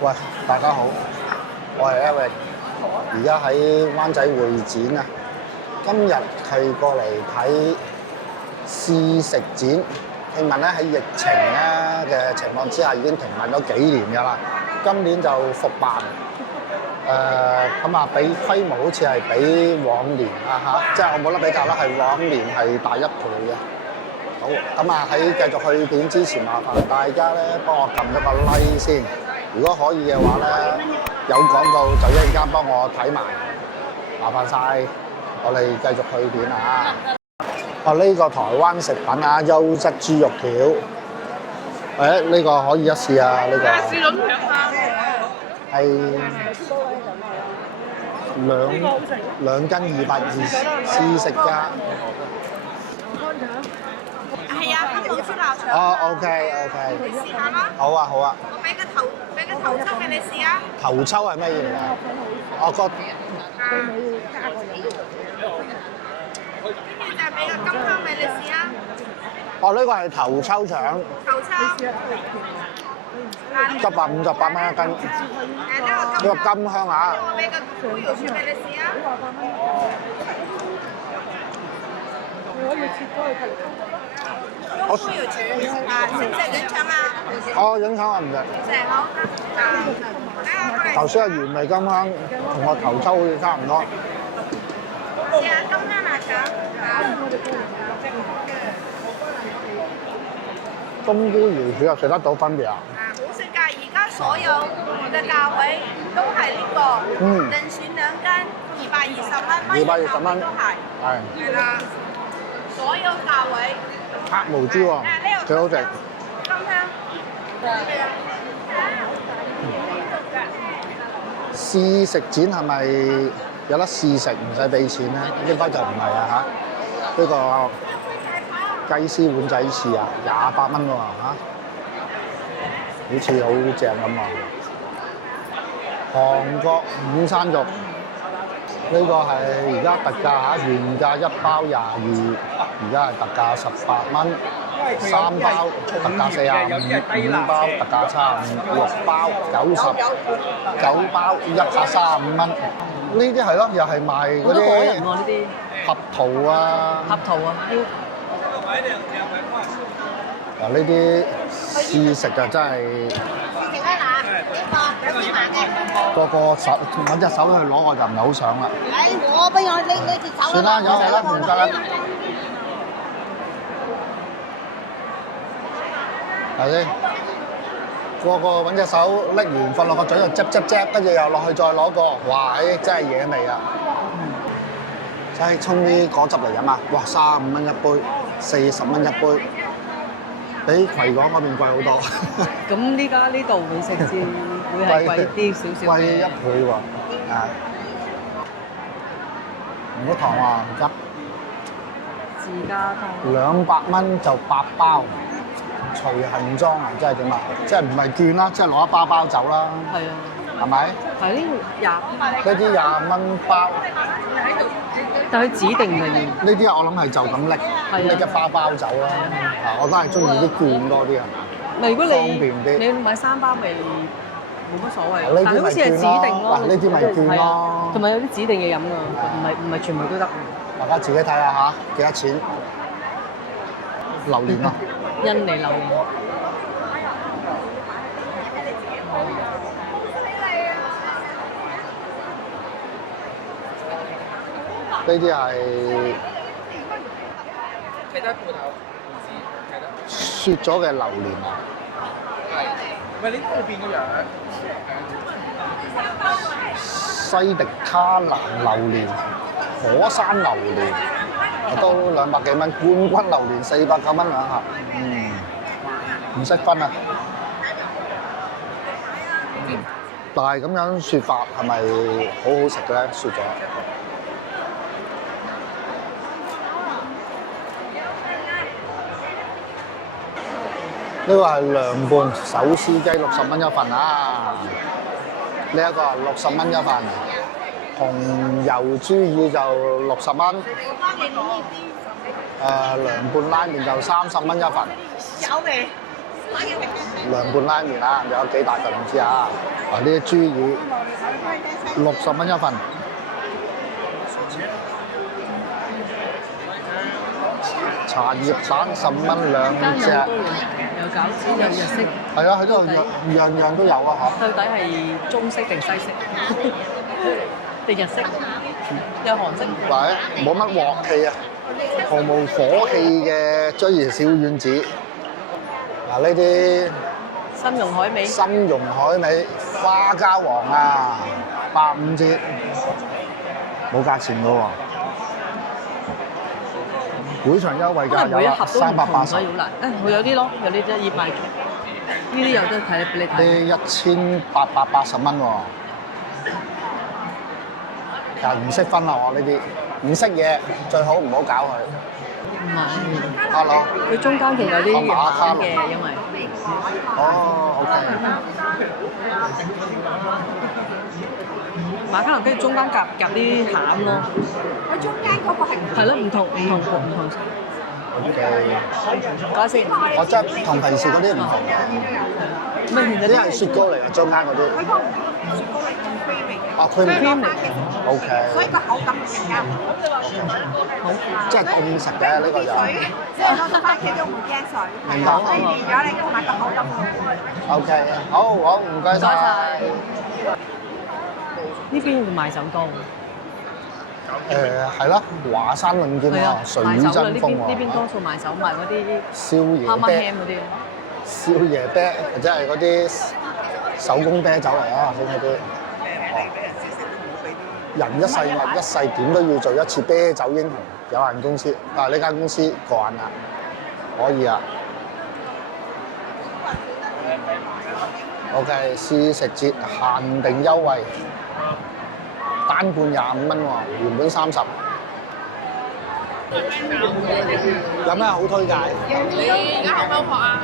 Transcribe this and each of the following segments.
喂，大家好，我係 Eric，而家喺灣仔會展啊。今日係過嚟睇試食展，聽聞咧喺疫情咧嘅情況之下已經停辦咗幾年㗎啦，今年就復辦。咁啊，比規模好似係比往年啊嚇，即係我冇得比較啦，係往年係大1倍嘅。好，咁啊喺繼續去片之前，麻煩大家咧幫我撳咗個 like 先。如果可以嘅話咧，有廣告就一陣間幫我睇埋，麻煩晒。我哋繼續去片啊！呢個台灣食品啊，優質豬肉條，呢個可以一試啊！呢個係兩斤220試食價。係啊，黑毛豬臘腸。哦，OK。你試下啦。好啊。我俾個頭抽俾你試啊。頭抽係咩嘢嚟啊？我覺跟住就俾個金香俾你試啊。呢個係頭抽腸頭抽。，158蚊一斤。呢個金香啊！我俾個烏瑤柱俾你試啊。烏瑤柱啊，食唔食潤腸啊？潤腸我唔食。食好。頭先係原味金香，同我頭抽好似差唔多。試下金香辣腸。冬菇瑤柱又食得到分別啊？好食㗎！而家所有嘅價位都係呢個，人選2斤220蚊， 220蚊都係。係啦，所有價位。黑毛豬喎，幾好食。金香。試食展係咪有得試食唔使俾錢咧？應該就唔係啊嚇。呢個雞絲碗仔翅啊，28蚊喎嚇，好似好正咁啊！韓國午餐肉呢個係而家特價嚇，原價1包22，而家係特價18蚊，3包特價45，5包特價75，6包90，9包135蚊。呢啲係咯，又係賣嗰啲合桃啊。嗱，呢啲試食就真係個手揾隻手去攞，我就唔係好想啦。我俾我呢隻手。算啦，有啦，唔得啦。係先，個揾隻手拎完放落個嘴度擠，跟住又落去再攞個，哇！真係野味啊！真係沖啲果汁嚟飲啊！哇，35蚊一杯，40蚊一杯，比葵港嗰邊貴好多。咁呢家呢度美食先會係貴啲少少嘅。貴1倍喎，係。唔好糖啊，唔得。自家湯。200蚊就8包，隨行裝啊！真係點啊？即係唔係券啦，即係攞一包走啦。係啊。係咪？係呢呢啲20蚊包。但係指定嘅要。呢啲我諗係就咁拎一包走啦。我都係中意啲券多啲係嘛？咪如果方便啲。你買3包咪冇乜所謂。呢啲但係好似係指定咯。呢啲咪券咯。同埋有啲指定嘅飲啊，唔係全部都得。大家自己睇下嚇，幾多錢？榴蓮啊！印尼榴蓮。呢啲係雪咗嘅榴蓮啊！喂，你呢邊個樣？西迪卡蘭榴蓮、火山榴蓮都200幾蚊，冠軍榴蓮409蚊2盒，唔識分啊！但係咁樣雪法係咪好好食嘅咧？雪咗。呢個係涼拌手撕雞60蚊一份啊！呢一個60蚊一份，紅油豬耳就60蚊。涼拌拉麵就30蚊一份。有味。涼拌拉麵啦，有幾大份唔知啊。啊，呢啲豬耳60蚊一份。茶葉蛋10蚊兩隻。有餃子，有日式。係啊，佢都樣都有啊嚇。到底係中式定西式？定日式？有韓式。喂，冇乜鑊氣啊，毫無火氣嘅章魚小丸子。嗱呢啲參茸海味。參茸海味花膠王啊，85折，冇價錢㗎喎。會場優惠價有啦，380。所以好難。會有啲咯，有啲得200。呢啲有得睇俾你睇。呢1880蚊喎。但係唔識分啊！我呢啲唔識嘢，最好唔好搞佢。唔係。Hello。佢中間其實有啲餡嘅，因為。哦，OK。馬卡龍跟住中間夾啲餡咯。佢中間嗰個係係咯，唔同。OK。講下先。我真係同平時嗰啲唔同嘅。咩？呢啲係雪糕嚟嘅，中間嗰啲。佢個雪糕係咁 creamy 嘅。啊，creamy。OK。所以個口感更加好。好。即係凍食嘅呢個就。即係攞翻屋企都唔驚水。明白。所以變咗你同埋個口感好。OK，好，唔該晒。呢邊會賣手多。係咯，華山論劍啊，水真風喎。呢邊多數賣手賣嗰啲少爺蝦啤嗰啲。少爺啤或者係嗰啲手工啤酒嚟啊，先嗰啲。人一世物一世，點都要做一次啤酒英雄有限公司。但係呢間公司過癮啦，可以啊。OK，試食節限定優惠，單罐25蚊喎，原本30。有咩好推介？你而家口渴啊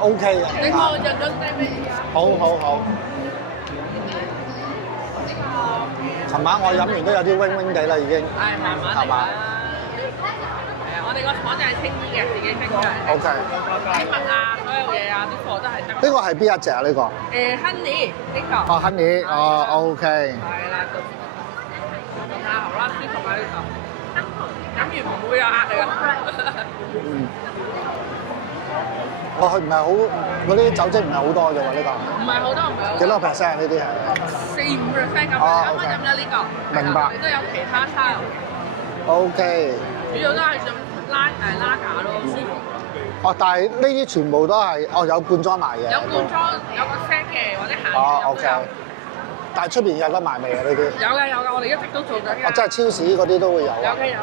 ？OK 嘅。你個日準備咩啊？好。琴晚我飲完都有啲 wing wing 地啦，已經。係慢慢嚟啦。係啊，我哋個廠就係青衣嘅，自己清嘅。OK。啲物啊，所有嘢啊，啲貨都係得。呢個係邊一隻啊？呢個？Honey 呢個。哦，Honey，哦 OK。係啦，仲有好啦，舒服啊呢個。飲完唔會有壓力啊。佢唔係好，嗰啲酒精唔係好多啫喎，呢個。唔係好多，唔係好多。幾多 percent 呢啲係？4-5%咁。啱啱飲咗呢個。明白。你都有其他 style。OK。主要都係想拉架咯，舒服。哦，但係呢啲全部都係有罐裝賣嘅。有罐裝，有個 set 嘅或者限量。OK。但係出邊有得賣未啊？呢啲？有㗎，我哋一直都做緊嘅。即係超市嗰啲都會有。有嘅。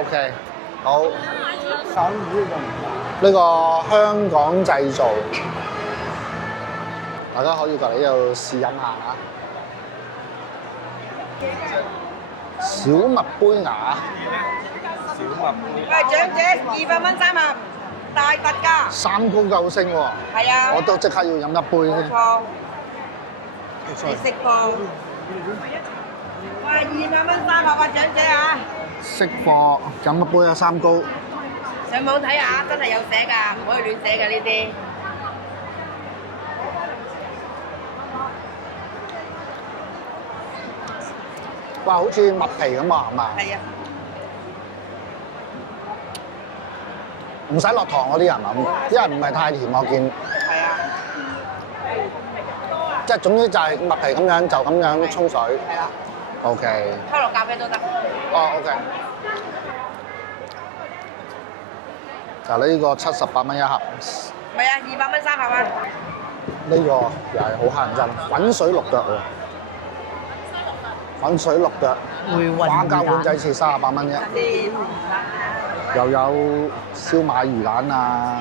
OK。好。呢個香港製造，大家可以過嚟呢度試飲下嚇。小麥杯牙。喂，長者200蚊3盒，大特價。三高救星喎。係啊。我都即刻要飲一杯先。你識貨。喂，200蚊3盒啊，長者啊！識貨，飲一杯啊，三高。上網睇下，真係有寫㗎，唔可以亂寫㗎呢啲。哇，好似麥皮咁啊，係嘛？係啊。唔使落糖嗰啲人啊，因為唔係太甜我見。係啊。即係總之就係麥皮咁樣，就咁樣沖水。係啦。OK。溝落咖啡都得。OK。就呢個78蚊一盒。唔係啊，200蚊3盒啊。呢個又係好乞人憎，粉水綠腳喎。粉水綠腳。花膠碗仔翅38蚊啫。又有燒賣魚蛋啊。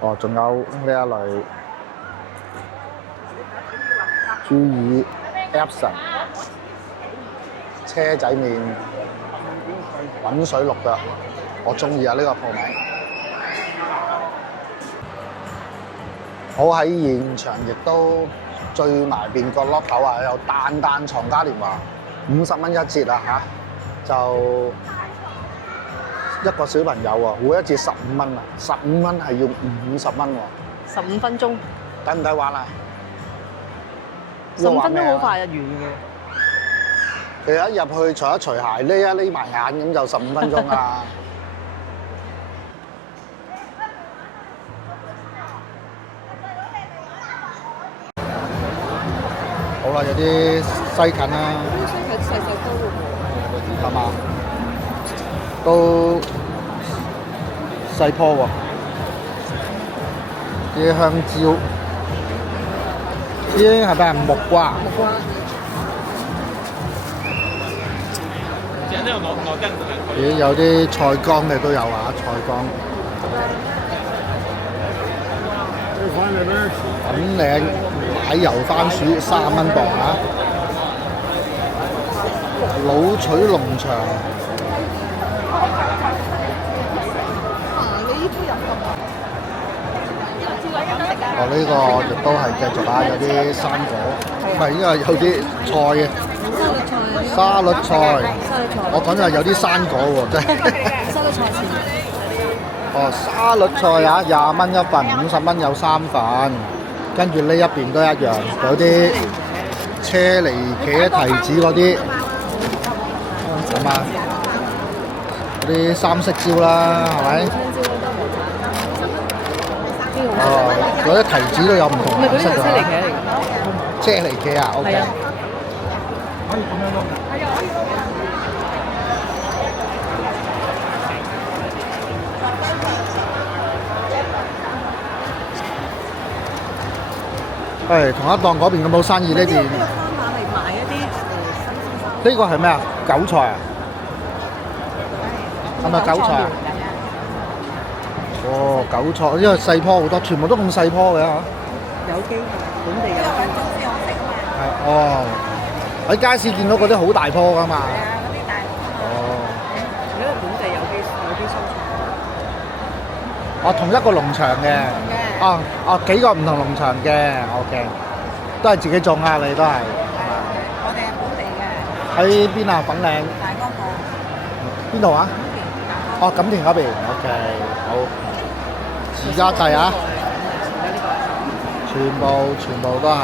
哦，仲有呢一類豬耳 Epson 車仔麵。滾水綠腳，我中意啊！呢個鋪名。我喺現場亦都最埋邊角落頭啊，有蛋蛋藏嘉年華，50蚊一節啊嚇，就一個小朋友喎，每一節15蚊啊，15蚊係要50蚊喎， 15分鐘，抵唔抵玩啊15分鐘好快就完嘅。其實一入去除一除鞋，匿埋眼咁就15分鐘啦。好啦，有啲西芹啦，西芹細細顆喎，係嘛？都細棵喎，啲香蕉，啲係咪木瓜？木瓜。咦，有啲菜乾嘅都有啊，菜乾。粉嶺奶油番薯3蚊磅啊！老取農場。哦，呢個亦都係繼續啊，有啲生果，唔係，因為有啲菜嘅。沙律菜，我講就係有啲生果喎，真係。沙律菜先。哦，沙律菜啊，20蚊一份，50蚊有3份。跟住呢一邊都一樣，有啲車厘茄、提子嗰啲，咁啊，嗰啲三色椒啦，係咪？哦，嗰啲提子都有唔同顏色㗎。車厘茄嚟㗎。車厘茄啊 ，OK。可以咁樣咯。誒，同一檔嗰邊有冇生意呢邊？呢個攤碼係賣一啲呢個係咩啊？韭菜啊？係咪韭菜啊？哦，韭菜，因為細棵好多，全部都咁細棵嘅嚇。有機嘅，本地有機。係哦，喺街市見到嗰啲好大棵㗎嘛。係啊，嗰啲大。哦。因為本地有機蔬菜。哦，同一個農場嘅。哦哦，幾個唔同農場嘅 ，OK， 都係自己種啊，你都係。我哋係本地嘅。喺邊啊？粉嶺。大江鋪。邊度啊？哦，錦田嗰邊 ，OK， 好。自家製啊！全部都係。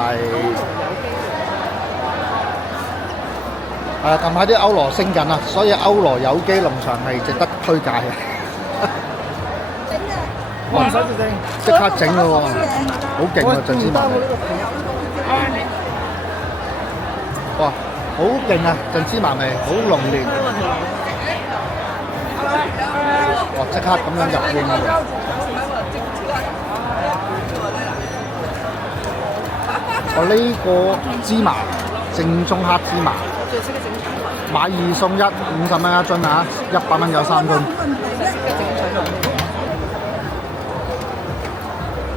近排啲歐羅升緊啊，所以歐羅有機農場係值得推介嘅。哇！即刻整嘅喎，好勁啊！鄭芝麻味。哇！好勁啊！鄭芝麻味，好濃烈。哇！即刻咁樣入邊啊！我呢個芝麻，正宗黑芝麻。買2送1，50蚊一樽啊！100蚊有3樽。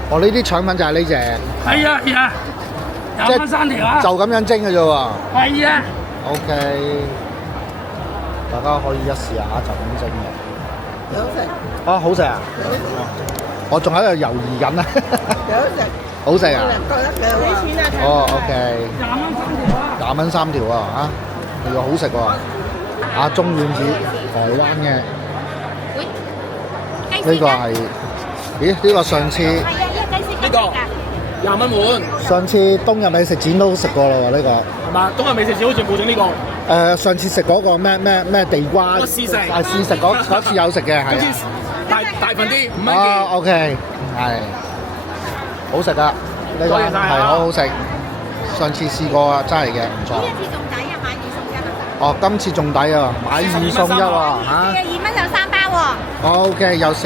哦，呢啲腸粉就係呢隻。係啊係啊，20蚊3條啊！就咁樣蒸嘅啫喎。係啊。OK， 大家可以一試下就咁蒸嘅。有食。啊，好食啊！我仲喺度猶豫緊啊。有食。好食啊！各一兩。幾錢啊？哦 ，OK。20蚊3條啊！嚇，呢個好食喎。啊，中丸子，台灣嘅。呢個係，咦？呢個上次。係啊，呢個雞絲咁㗎。20蚊碗。上次冬日美食展都食過啦喎，呢個。係嘛？冬日美食展好似冇整呢個。上次食嗰個咩地瓜。試食。係試食嗰次有食嘅，係啊。大份啲，5蚊件。啊 ，OK， 係。好食啊！呢個係好好食。上次試過啊，真係嘅，唔錯。呢一次仲抵啊，買2送1啊！哦，今次仲抵啊，買2送1喎，嚇。42蚊有3包喎。OK，有42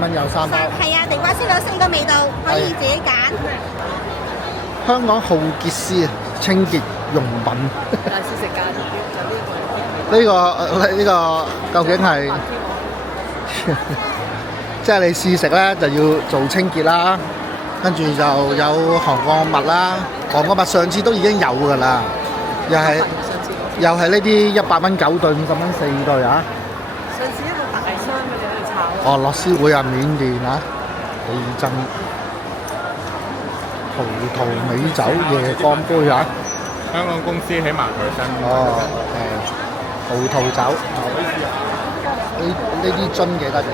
蚊有3包。係啊，地瓜絲有4個味道，可以自己揀。香港浩傑斯清潔用品。大師食價呢個究竟係？即係你試食咧就要做清潔啦，跟住就有韓國物啦，韓國物上次都已經有㗎啦，又係呢啲100蚊9對，50蚊4對啊！上次一個大箱嘅就去炒。哦，樂施會啊，緬甸啊，地震，葡萄美酒夜光杯啊！香港公司喺麻台新。哦，葡萄酒。呢呢啲樽幾得意。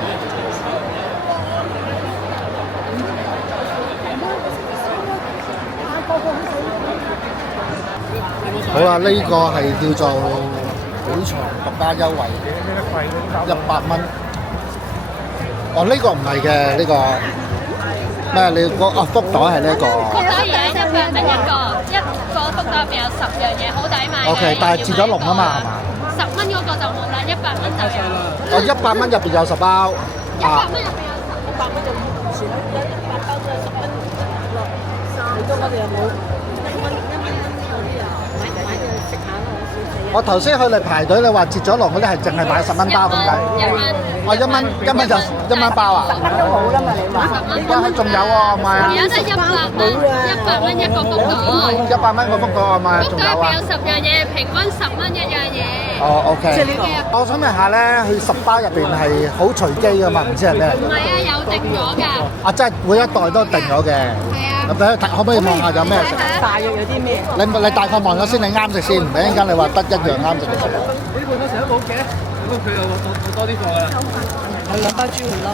好啦，呢個係叫做會場獨家優惠，100蚊。哦，呢個唔係嘅，呢個咩？你個福袋係呢個。福袋而家100蚊一個福袋入邊有10樣嘢，好抵買。OK，但係截咗龍啊嘛，係嘛？10蚊嗰個就冇啦，100蚊就有。哦，100蚊入邊有10包。100蚊入邊有10，100蚊就唔算啦，有100包就10蚊落。你都我哋又冇1蚊嗰啲啊，買咗食下咯，少少。我頭先去嚟排隊，你話截咗龍嗰啲係淨係買10蚊包咁解？1蚊。哦，1蚊就1蚊包啊！10蚊都冇啦嘛，你話？而家仲有喎，賣啊！而家得100蚊一個福袋。100蚊個福袋我賣，仲有啊！福袋入邊有10樣嘢，平均10蚊一樣嘢。哦，OK。即係呢個。我想問下咧，佢10包入邊係好隨機噶嘛？唔知係咩？唔係啊，有定咗㗎。啊，即係每一袋都定咗嘅。係啊。可唔可以望下有咩食？大約有啲咩？你大概望咗先，你啱食先，唔係一陣間你話得一樣啱食嘅食。你半個成日都冇嘅，咁佢又多啲貨㗎啦。我2包豬血咯。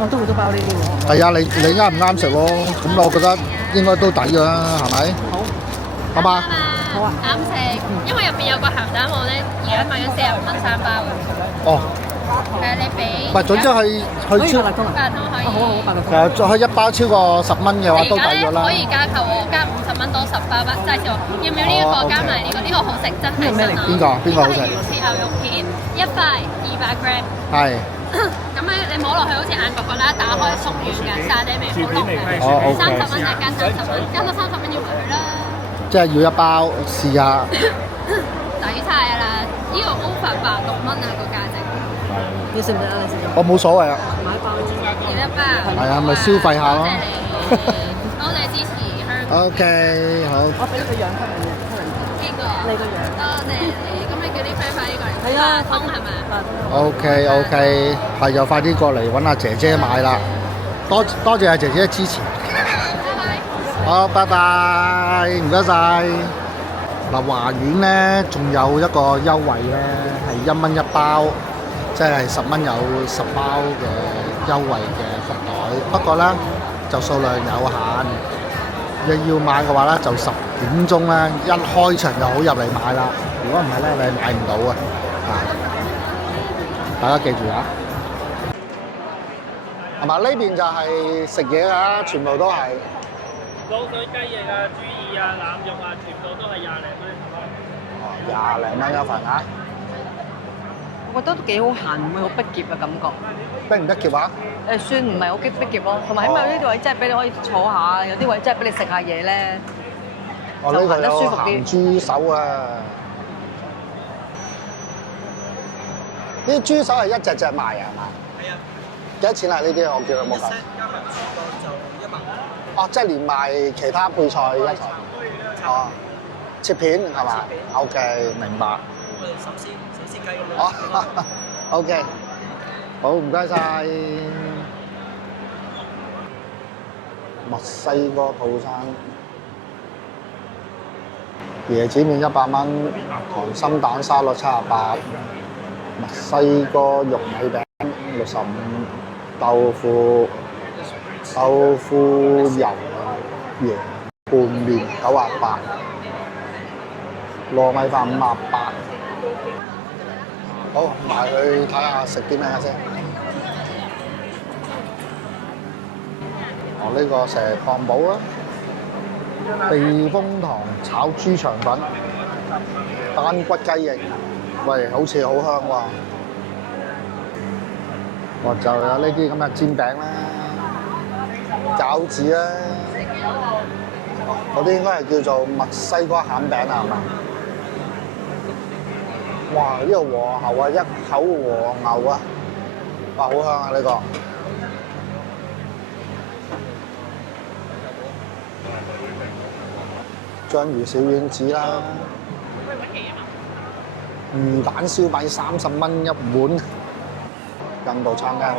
我都好多包呢啲喎。係啊，你啱唔啱食喎？咁我覺得應該都抵㗎啦，係咪？好。好嘛？好啊。啱食，因為入邊有個鹹蛋黃咧，而家賣緊45蚊3包嘅。哦。係啊，你俾。唔係，總之佢超。八達通可以。好啊，好八達通。再去一包超過10蚊嘅話都抵咗啦。可以加購喎，加50蚊多10包包，齋少。要唔要呢個加埋呢個？呢個好食，真係真啊！邊個好食？呢個係原切牛肉片，1塊200 gram。係。咁咧，你摸落去好似眼角角啦，打開鬆軟嘅，沙嗲味好濃嘅。哦，OK。30蚊就加30蚊，加咗30蚊要埋佢啦。即係要一包試下。抵晒啊啦！呢個 over 86蚊啊個價值。你食唔食啊？你食唔食？我冇所謂啊。買一包先。幾多包？係啊，咪消費下咯。多謝支持香港。OK，好。我俾個樣吸引你，邊個？你個樣。多謝你。咁你叫啲 friend 快啲過嚟。係啊，通係咪OK，係就快啲過嚟揾阿姐姐買啦。多謝阿姐姐支持。好，拜拜，唔該晒。嗱，華苑咧仲有一個優惠咧，係1蚊一包，即係10蚊有10包嘅優惠嘅福袋。不過咧就數量有限，你要買嘅話咧就10點鐘咧一開場就好入嚟買啦。如果唔係咧，你買唔到啊！大家記住啊！係嘛？呢邊就係食嘢啊，全部都係。滷水雞翼啊、豬耳啊、腩肉啊，全部都係20零蚊。哦，20零蚊一份啊！我覺得都幾好行，唔會好逼夾嘅感覺。逼唔逼夾啊？誒，算唔係好逼夾咯，同埋起碼呢啲位真係俾你可以坐下，有啲位真係俾你食下嘢咧，哦，就呢個有行得舒服啲。鹹豬手啊！呢啲豬手係一隻隻賣啊，係嘛？係啊。幾多錢啊？呢啲我叫佢冇計。加埋水果就100。哦，即係連埋其他配菜一齊。哦，切片係嘛？OK，明白。我哋手撕雞咁樣。哦，OK，好，唔該晒。墨西哥套餐，椰子麵100蚊，溏心蛋沙律78，墨西哥玉米餅65，豆腐油椰拌麵98，糯米飯58。好，埋去睇下食啲咩先。哦，呢個蛇漢堡啦，避風塘炒豬腸粉，單骨雞翼，喂，好似好香喎。我就有呢啲咁嘅煎餅啦，餃子啦，嗰啲應該係叫做墨西哥餡餅啊，係嘛？哇！呢個和牛啊，一口和牛啊，哇，好香啊呢個！章魚小丸子啦，魚蛋燒賣30蚊一碗，印度餐廳喎。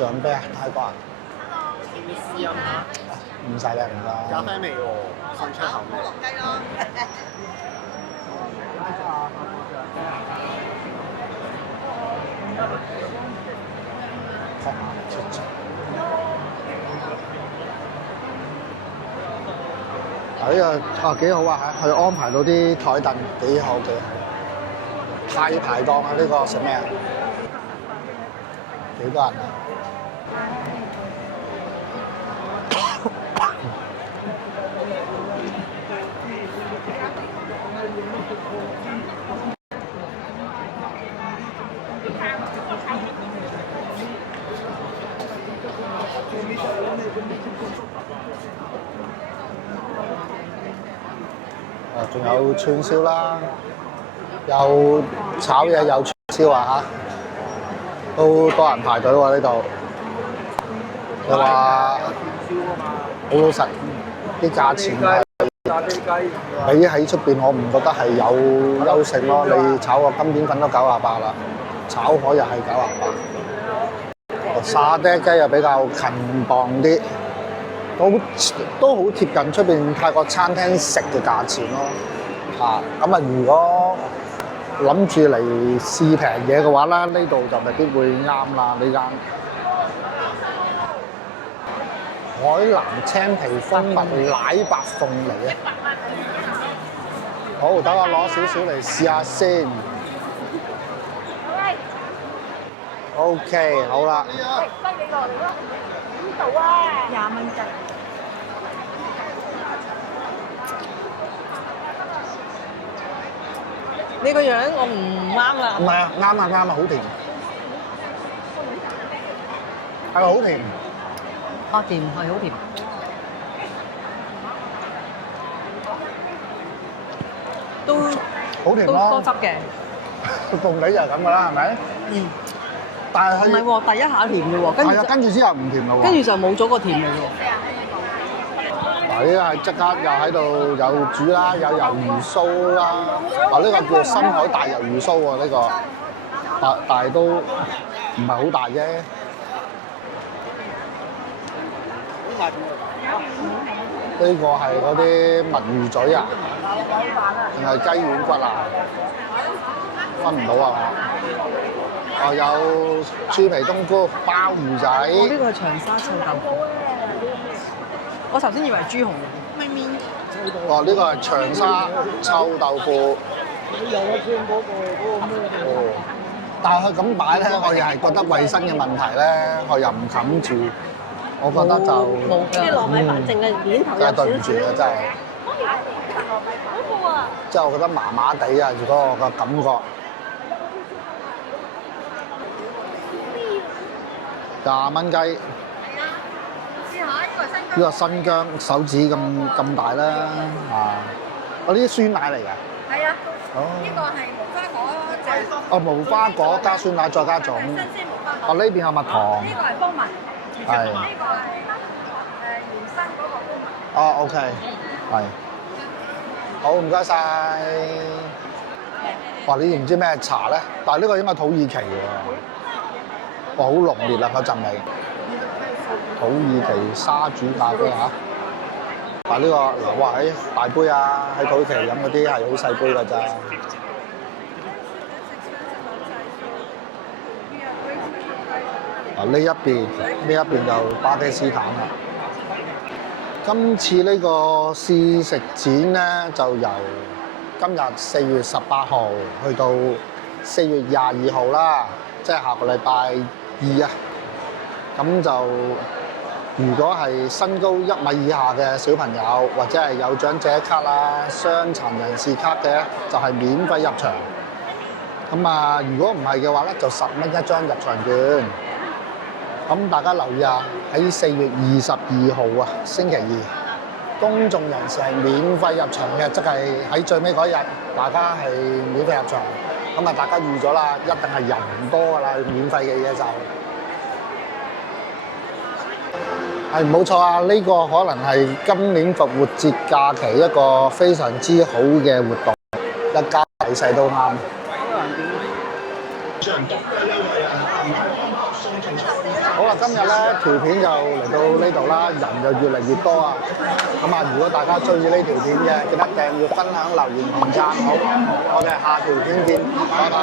獎啤啊，泰國人。試飲下。唔使啦，唔該。咖啡味喎，新出口味。落雞咯。呢個啊幾好啊，佢安排到啲台凳幾好幾好。太排檔啊！呢個食咩啊？幾多人啊？仲有串燒啦，又炒嘢又串燒啊嚇，都多人排隊喎呢度。你話好老實，啲價錢係比喺出邊，我唔覺得係有優勝咯。你炒個金點粉都98啦，炒海又係98，沙爹雞又比較近磅啲。都好貼近出邊泰國餐廳食嘅價錢咯，咁啊如果諗住嚟試平嘢嘅話咧，呢度就未必會啱啦呢間。海南青皮蜂蜜奶白鳳梨啊！好，等我攞少少嚟試下先。OK， 好啦。20蚊雞。你個樣我唔啱啦。唔係啊，啱啊啱啊，好甜。係咪好甜？啊，甜係好甜。都好甜咯。多汁嘅。鳳梨就係咁噶啦，係咪？嗯。但係唔係喎，第一下甜嘅喎，跟住係啊，跟住之後唔甜嘞喎。跟住就冇咗個甜味喎。嗱，呢個係即刻又喺度有煮啦，有魷魚鬚啦。嗱，呢個叫深海大魷魚鬚喎，呢個但係都唔係好大啫。呢個係嗰啲墨魚嘴啊，定係雞軟骨啊？分唔到啊！哦，有豬皮冬菇、鮑魚仔。呢個係長沙臭豆腐。我頭先以為係豬紅。哦，呢個係長沙臭豆腐。哦，但係佢咁擺咧，我又係覺得衞生嘅問題咧，我又唔冚住，我覺得就冇啲糯米飯淨係面頭有真係少對唔住啊！真係。即係我覺得麻麻地啊！如果我個感覺。20蚊雞，呢個新疆手指咁大啦，啊！我呢啲酸奶嚟㗎。係啊。哦。呢個係無花果就哦，無花果加酸奶再加種。新鮮無花果。哦，呢邊有蜜糖。呢個係蜂蜜。係。呢個係原生嗰個蜂蜜。哦，OK，係。好，唔該晒。哇！呢唔知咩茶咧？但係呢個應該土耳其喎。哇！好濃烈啦嗰陣味，土耳其沙煮咖啡嚇。嗱呢個嗱哇喺大杯啊，喺土耳其飲嗰啲係好細杯㗎咋。嗱呢一邊就巴基斯坦啦。今次呢個試食展咧就由今日4月18號去到4月22號啦，即係下個禮拜2啊。咁就如果係身高1米以下嘅小朋友，或者係有長者卡啦、傷殘人士卡嘅，就係免費入場。咁啊，如果唔係嘅話咧，就10蚊一張入場券。咁大家留意下，喺4月22號啊，星期2，公眾人士係免費入場嘅，即係喺最尾嗰日，大家係免費入場。咁啊，大家預咗啦，一定係人多㗎啦，免費嘅嘢就係冇錯啊！呢個可能係今年復活節假期一個非常之好嘅活動，一家大細都啱。好啦，今日咧條片就嚟到呢度啦，人就越嚟越多啊！咁啊，如果大家中意呢條片嘅，記得訂閱、分享、留言同讚好。我哋下條片見，拜拜。